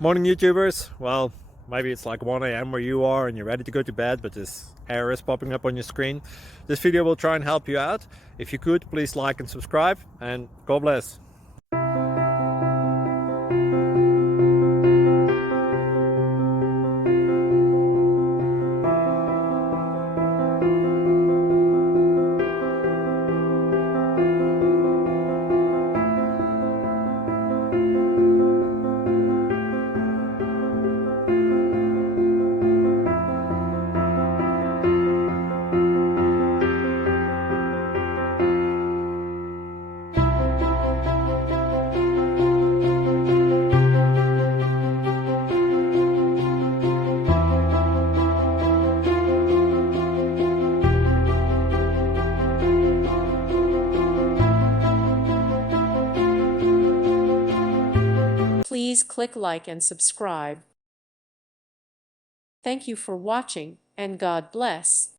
Morning YouTubers. Well, maybe it's like 1 a.m. where you are and you're ready to go to bed, but this error is popping up on your screen. This video will try and help you out. If you could, please like and subscribe, and God bless. Please click like and subscribe. Thank you for watching, and God bless.